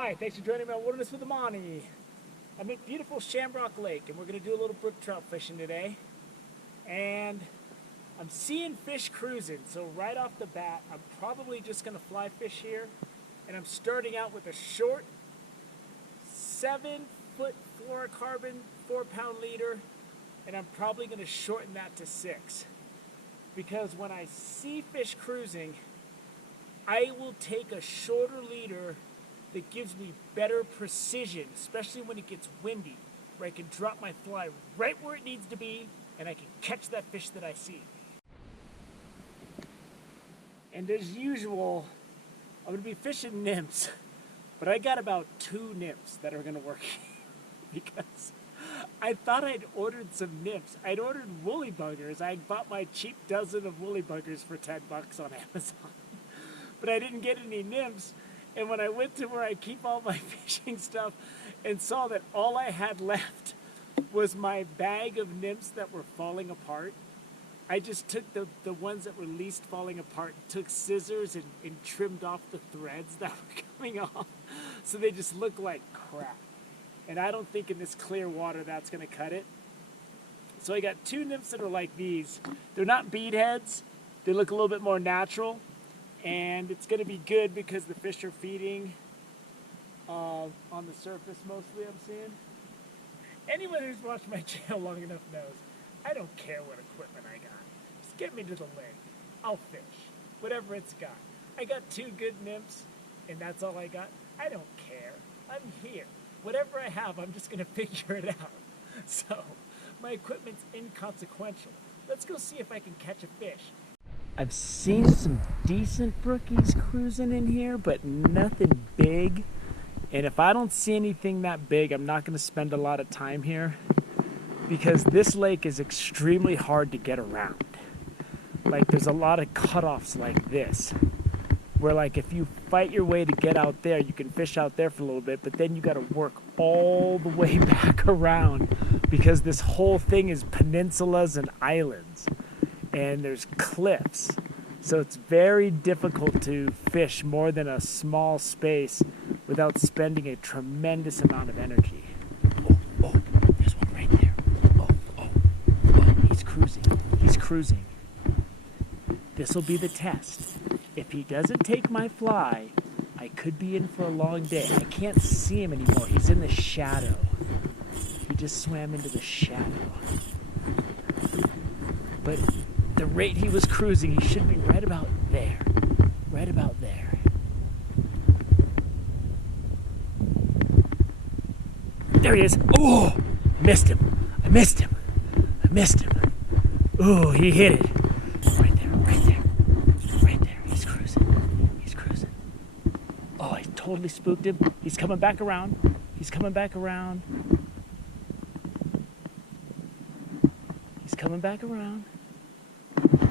Hi, thanks for joining me on Wilderness with Amani. I'm at beautiful Shamrock Lake and we're going to do a little brook trout fishing today. And I'm seeing fish cruising, so right off the bat, I'm probably just going to fly fish here. And I'm starting out with a short 7-foot fluorocarbon 4-pound leader, and I'm probably going to shorten that to 6. Because when I see fish cruising, I will take a shorter leader that gives me better precision, especially when it gets windy, where I can drop my fly right where it needs to be and I can catch that fish that I see. And as usual, I'm going to be fishing nymphs, but I got about 2 nymphs that are going to work because I thought I'd ordered some nymphs. I'd ordered woolly buggers. I bought my cheap dozen of woolly buggers for $10 on Amazon, but I didn't get any nymphs. And when I went to where I keep all my fishing stuff and saw that all I had left was my bag of nymphs that were falling apart, I just took the ones that were least falling apart, took scissors and trimmed off the threads that were coming off so they just look like crap. And I don't think in this clear water that's going to cut it. So I got 2 nymphs that are like these. They're not bead heads. They look a little bit more natural. And it's going to be good because the fish are feeding on the surface mostly, I'm seeing. Anyone who's watched my channel long enough knows I don't care what equipment I got. Just get me to the lake. I'll fish. Whatever it's got. I got 2 good nymphs, and that's all I got. I don't care. I'm here. Whatever I have, I'm just going to figure it out. So, my equipment's inconsequential. Let's go see if I can catch a fish. I've seen some decent brookies cruising in here, but nothing big. And if I don't see anything that big, I'm not going to spend a lot of time here because this lake is extremely hard to get around. Like, there's a lot of cutoffs like this, where like if you fight your way to get out there, you can fish out there for a little bit, but then you got to work all the way back around because this whole thing is peninsulas and islands. And there's cliffs, so it's very difficult to fish more than a small space without spending a tremendous amount of energy. Oh, there's one right there. Oh, he's cruising. This will be the test. If he doesn't take my fly, I could be in for a long day. I can't see him anymore. He's in the shadow. He just swam into the shadow. But the rate he was cruising, he should be right about there. Right about there. There he is. Oh, missed him. I missed him. Oh, he hit it. Right there. He's cruising. Oh, I totally spooked him. He's coming back around.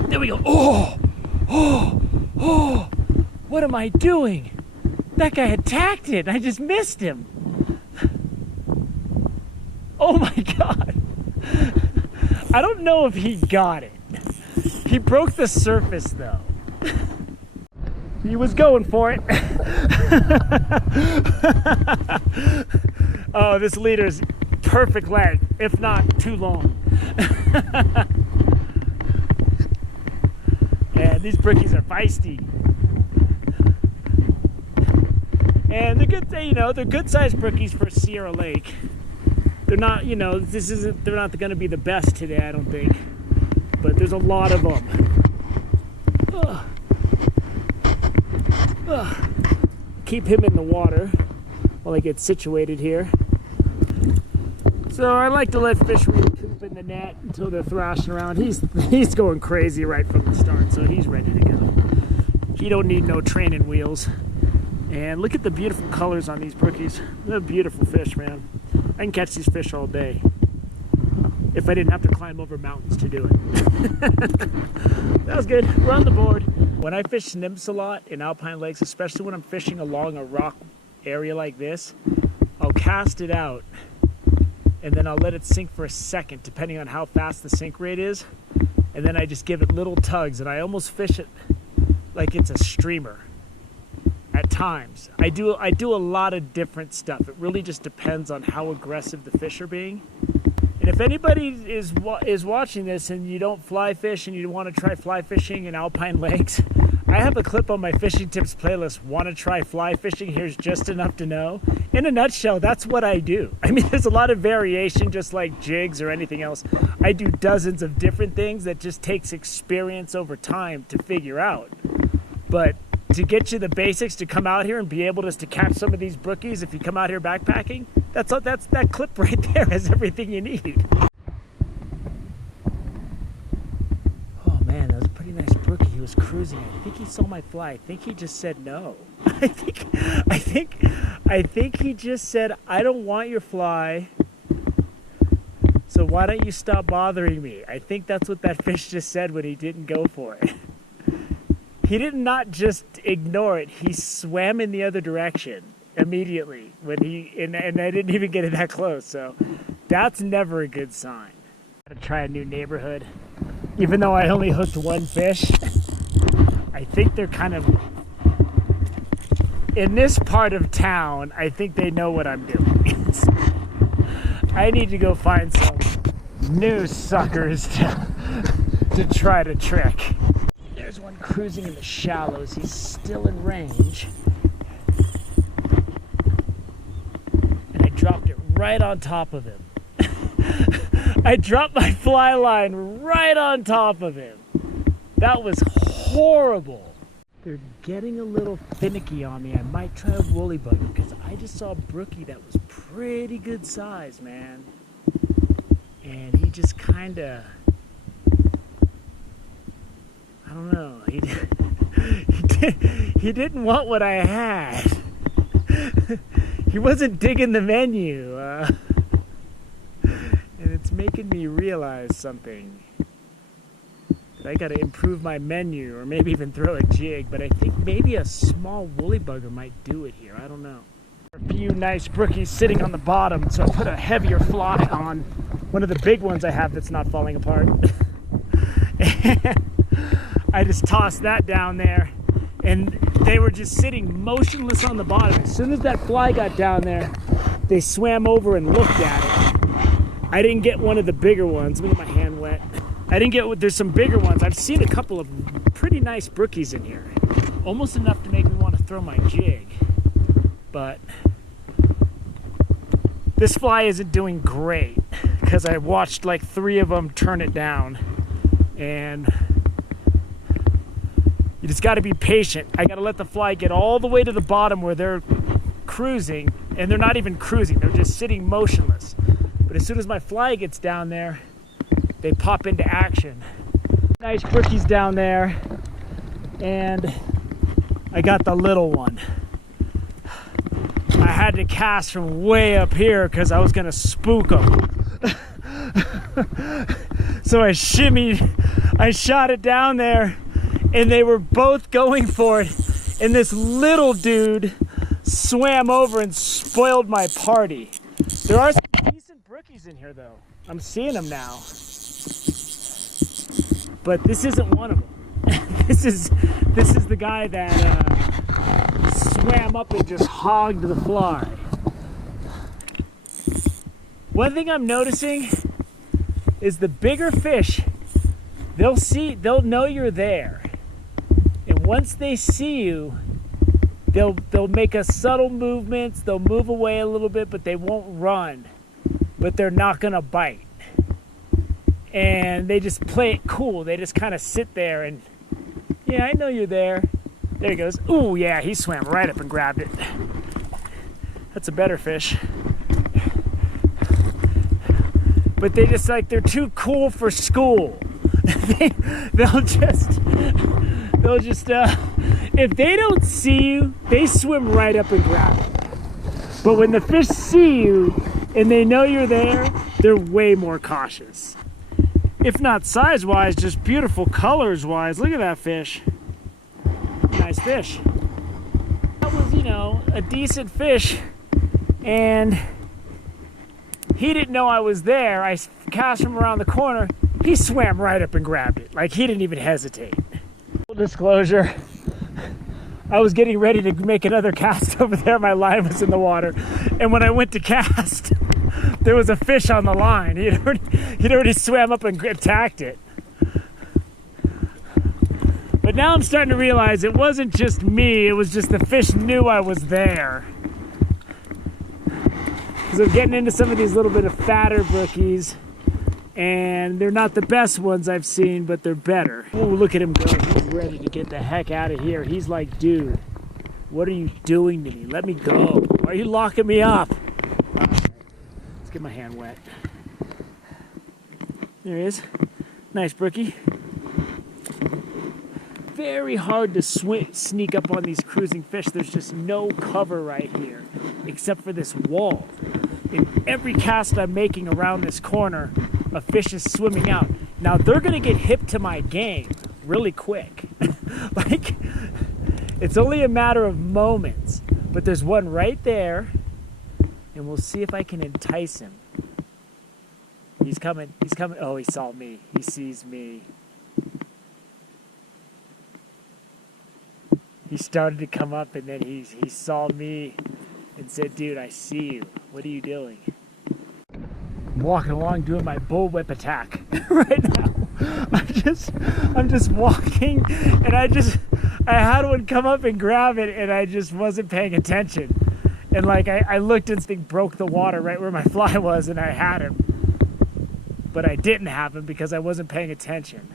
There we go. Oh, what am I doing? That guy attacked it. I just missed him. Oh my God. I don't know if he got it. He broke the surface though. He was going for it. Oh, this leader's perfect length, if not too long. And these brookies are feisty. And they're good, they're good sized brookies for Sierra Lake. They're not, they're not going to be the best today, I don't think. But there's a lot of them. Keep him in the water while I get situated here. So I like to let fish recoup in the net until they're thrashing around. He's going crazy right from the start, so he's ready to go. He don't need no training wheels. And look at the beautiful colors on these brookies. They're beautiful fish, man. I can catch these fish all day if I didn't have to climb over mountains to do it. That was good. We're on the board. When I fish nymphs a lot in alpine lakes, especially when I'm fishing along a rock area like this, I'll cast it out and then I'll let it sink for a second, depending on how fast the sink rate is. And then I just give it little tugs, and I almost fish it like it's a streamer. at times. I do a lot of different stuff. It really just depends on how aggressive the fish are being. And if anybody is watching this and you don't fly fish and you want to try fly fishing in alpine lakes, I have a clip on my fishing tips playlist. Want to try fly fishing? Here's just enough to know. In a nutshell, that's what I do. I mean, there's a lot of variation, just like jigs or anything else. I do dozens of different things that just takes experience over time to figure out. But to get you the basics, to come out here and be able to catch some of these brookies if you come out here backpacking, that clip right there has everything you need. Oh man, that was a pretty nice brookie. He was cruising. I think he saw my fly. I think he just said no. I think he just said, I don't want your fly, so why don't you stop bothering me? I think that's what that fish just said when he didn't go for it. He did not just ignore it. He swam in the other direction immediately when and I didn't even get it that close. So that's never a good sign. Gotta try a new neighborhood. Even though I only hooked one fish, I think they're kind of, in this part of town, I think they know what I'm doing. I need to go find some new suckers to try to trick. There's one cruising in the shallows. He's still in range. And I dropped it right on top of him. I dropped my fly line right on top of him. That was horrible. They're getting a little finicky on me. I might try a woolly bugger because I just saw a brookie that was pretty good size, man. And he just kind of, I don't know, he didn't want what I had. He wasn't digging the menu. And it's making me realize something. I gotta improve my menu or maybe even throw a jig, but I think maybe a small woolly bugger might do it here. I don't know. A few nice brookies sitting on the bottom, so I put a heavier fly on one of the big ones I have that's not falling apart. And I just tossed that down there, and they were just sitting motionless on the bottom. As soon as that fly got down there, they swam over and looked at it. I didn't get one of the bigger ones. Let me get my hand wet. I didn't get, there's some bigger ones. I've seen a couple of pretty nice brookies in here. Almost enough to make me want to throw my jig. But this fly isn't doing great because I watched like 3 of them turn it down. And you just got to be patient. I got to let the fly get all the way to the bottom where they're cruising. And they're not even cruising. They're just sitting motionless. But as soon as my fly gets down there, they pop into action. Nice brookies down there, and I got the little one. I had to cast from way up here because I was gonna spook them. So I shimmied, I shot it down there, and they were both going for it, and this little dude swam over and spoiled my party. There are some decent brookies in here though. I'm seeing them now. But this isn't one of them. This is the guy that swam up and just hogged the fly. One thing I'm noticing is the bigger fish, they'll know you're there. And once they see you, they'll make a subtle movements, they'll move away a little bit, but they won't run. But they're not gonna bite. And they just play it cool. They just kind of sit there and, yeah, I know you're there. There he goes. Ooh, yeah, he swam right up and grabbed it. That's a better fish. But they just they're too cool for school. They'll just, if they don't see you, they swim right up and grab it. But when the fish see you and they know you're there, they're way more cautious. If not size-wise, just beautiful colors-wise. Look at that fish. Nice fish. That was, a decent fish. And he didn't know I was there. I cast him around the corner. He swam right up and grabbed it. Like, he didn't even hesitate. Full disclosure, I was getting ready to make another cast over there. My line was in the water. And when I went to cast, there was a fish on the line. He'd already swam up and attacked it. But now I'm starting to realize it wasn't just me. It was just the fish knew I was there. Because I'm getting into some of these little bit of fatter brookies. And they're not the best ones I've seen, but they're better. Oh, look at him go. He's ready to get the heck out of here. He's like, dude, what are you doing to me? Let me go. Why are you locking me up? All right. Let's get my hand wet. There he is. Nice brookie. Very hard to sneak up on these cruising fish. There's just no cover right here, except for this wall. In every cast I'm making around this corner, a fish is swimming out. Now they're gonna get hip to my game really quick. Like, it's only a matter of moments, but there's one right there, and we'll see if I can entice him. He's coming. Oh, he saw me. He sees me. He started to come up, and then he saw me and said, dude, I see you. What are you doing? I'm walking along doing my bullwhip attack right now. I'm just walking, and I had one come up and grab it, and I just wasn't paying attention. And like I looked and thing broke the water right where my fly was, and I had him. But I didn't have him because I wasn't paying attention.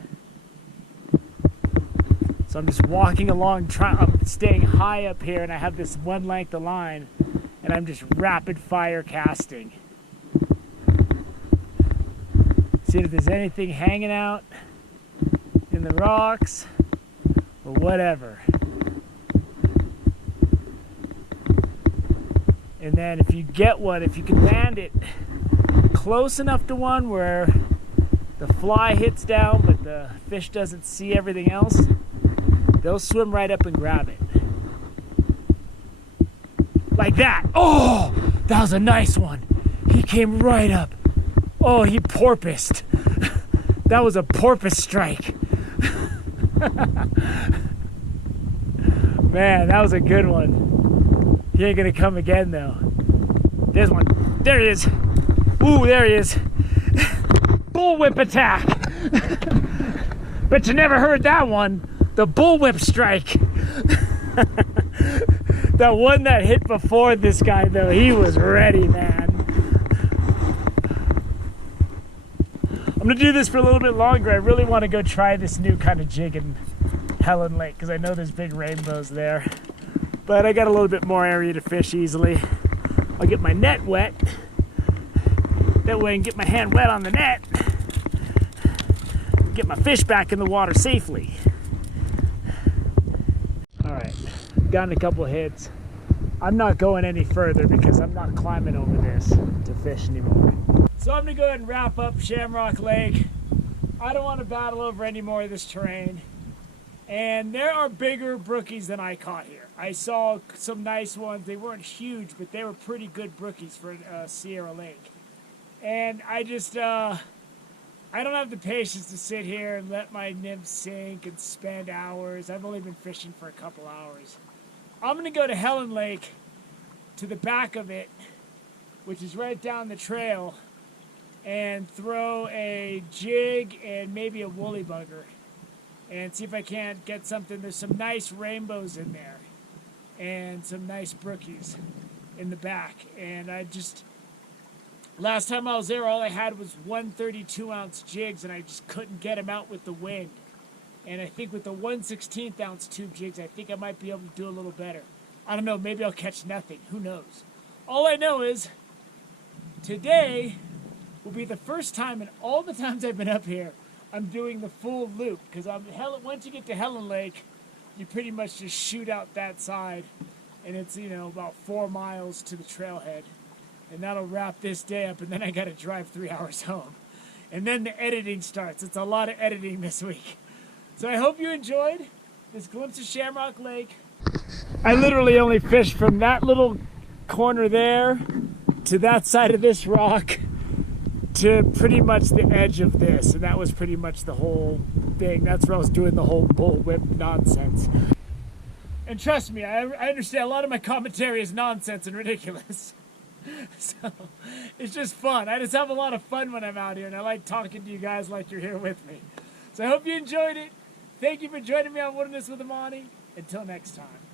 So I'm just walking along, I'm staying high up here, and I have this one length of line, and I'm just rapid fire casting. See if there's anything hanging out in the rocks or whatever. And then if you get one, if you can land it close enough to one where the fly hits down but the fish doesn't see everything else, they'll swim right up and grab it. Like that. Oh, that was a nice one. He came right up. Oh, he porpoised. That was a porpoise strike. Man, that was a good one. He ain't gonna come again though. There's one. There he is. Ooh, there he is. Bullwhip attack. Bet you never heard that one. The bullwhip strike. That one that hit before this guy though, he was ready, man. I'm gonna do this for a little bit longer. I really want to go try this new kind of jig in Helen Lake because I know there's big rainbows there. But I got a little bit more area to fish easily. I'll get my net wet. That way I can get my hand wet on the net. Get my fish back in the water safely. Alright, gotten a couple hits. I'm not going any further because I'm not climbing over this to fish anymore. So I'm gonna go ahead and wrap up Shamrock Lake. I don't want to battle over any more of this terrain. And there are bigger brookies than I caught here. I saw some nice ones. They weren't huge, but they were pretty good brookies for Sierra Lake. And I just, I don't have the patience to sit here and let my nymphs sink and spend hours. I've only been fishing for a couple hours. I'm gonna go to Helen Lake, to the back of it, which is right down the trail, and throw a jig and maybe a woolly bugger and see if I can't get something. There's some nice rainbows in there and some nice brookies in the back. And last time I was there, all I had was 132-ounce jigs, and I just couldn't get them out with the wind. And I think with the 1/16-ounce tube jigs, I think I might be able to do a little better. I don't know, maybe I'll catch nothing. Who knows? All I know is today will be the first time in all the times I've been up here I'm doing the full loop, because once you get to Helen Lake, you pretty much just shoot out that side, and it's, about 4 miles to the trailhead, and that'll wrap this day up, and then I got to drive 3 hours home, and then the editing starts. It's a lot of editing this week. So I hope you enjoyed this glimpse of Shamrock Lake. I literally only fished from that little corner there to that side of this rock to pretty much the edge of this, and that was pretty much the whole thing. That's where I was doing the whole bullwhip nonsense. And trust me, I understand a lot of my commentary is nonsense and ridiculous. So, it's just fun. I just have a lot of fun when I'm out here, and I like talking to you guys like you're here with me. So I hope you enjoyed it. Thank you for joining me on Wilderness with Amani. Until next time.